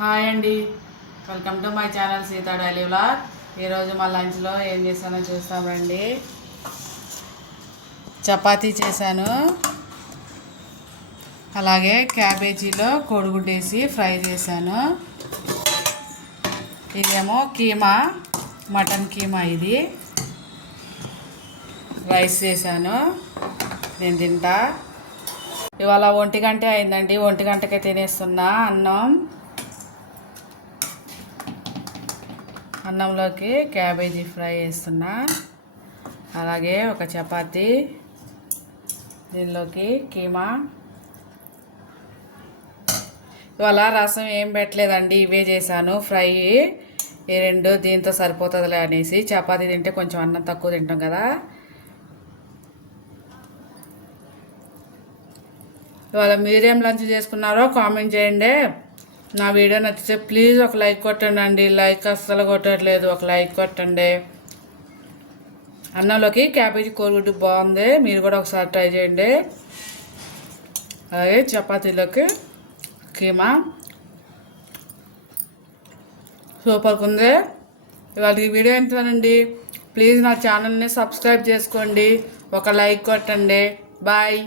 Hi అండి. Welcome to my channel Seetha daily blog ఈరోజు మా లంచ్లో ఏం చేశానో చూస్తామండి. చపాతీ చేశాను. అలాగే క్యాబేజీలో కోడిగుడ్డేసి ఫ్రై చేశాను. ఇదేమో కీమా మటన్ కీమా ఇది. రైస్ చేశాను. నేను తింటా. ఇవాళ ఒంటి గంట అయిందండి. ఒంటి గంటకే తినేస్తున్నా అన్నం. అన్నంలోకి క్యాబేజీ ఫ్రై చేస్తున్నా అలాగే ఒక చపాతి. దీనిలోకి కీమా. ఇవాళ రసం ఏం పెట్టలేదండి ఇవే చేశాను. ఫ్రై ఈ రెండు దీంతో సరిపోతుందిలే అనేసి చపాతి తింటే కొంచెం అన్నం తక్కువ తింటాం కదా. ఇవాళ మీరేం లంచ్ చేసుకున్నారో కామెంట్ చేయండి. నా వీడియో నచ్చితే ప్లీజ్ ఒక లైక్ కొట్టండి అండి. లైక్ అస్సలు కొట్టట్లేదు. ఒక లైక్ కొట్టండి. అన్నంలోకి క్యాబేజీ కోరుగుడ్డు బాగుంది. మీరు కూడా ఒకసారి ట్రై చేయండి. అలాగే చపాతీలోకి కీమా. సూపర్గా ఉంది. ఇవాళ వీడియో ఎంతనండి? ప్లీజ్ నా ఛానల్ని సబ్స్క్రైబ్ చేసుకోండి. ఒక లైక్ కొట్టండి. బాయ్